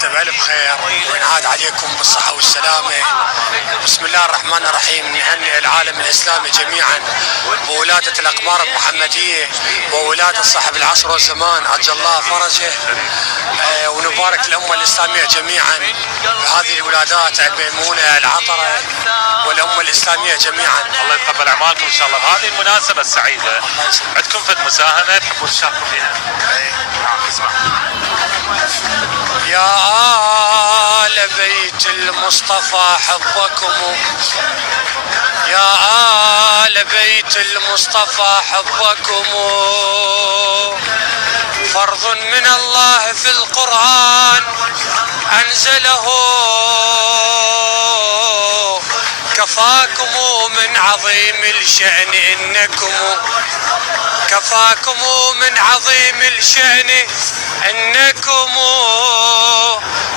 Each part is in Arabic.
وانت بألف خير وينعاد عليكم بالصحة والسلامة. بسم الله الرحمن الرحيم. نهنئ العالم الإسلامي جميعا بولادة الأقمار المحمدية وولادة صاحب العصر والزمان عجل الله فرجه، ونبارك الأمة الإسلامية جميعا بهذه الولادات الميمونة العطرة والأمة الإسلامية جميعا. الله يتقبل أعمالكم إن شاء الله. بهذه المناسبة السعيدة عندكم فد مساهمة تحبون تشاركوا فيها؟ نعم اسمع. يا آل بيت المصطفى حبكم، يا آل بيت المصطفى حبكم فرض من الله في القرآن أنزله، كفاكم من عظيم الشأن إنكم، كفاكم من عظيم الشأن إنكم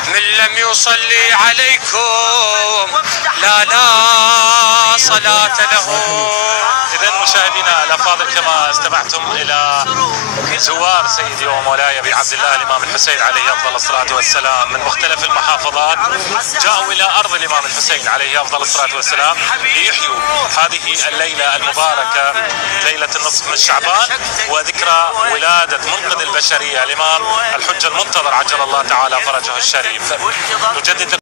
من لم يصلي عليكم لا صلاة له. إذن مشاهدينا الأفاضل، كما استمعتم إلى زوار سيدي ومولاي أبي عبد الله الإمام الحسين عليه أفضل الصلاة والسلام من مختلف المحافظات، جاءوا إلى أرض الإمام الحسين عليه أفضل الصلاة والسلام ليحيوا هذه الليلة المباركة، ليلة النصف من شعبان، وذكرى ولادة منقذ البشرية الإمام الحجة المنتظر عجل الله تعالى فرجه الشريف. نجدد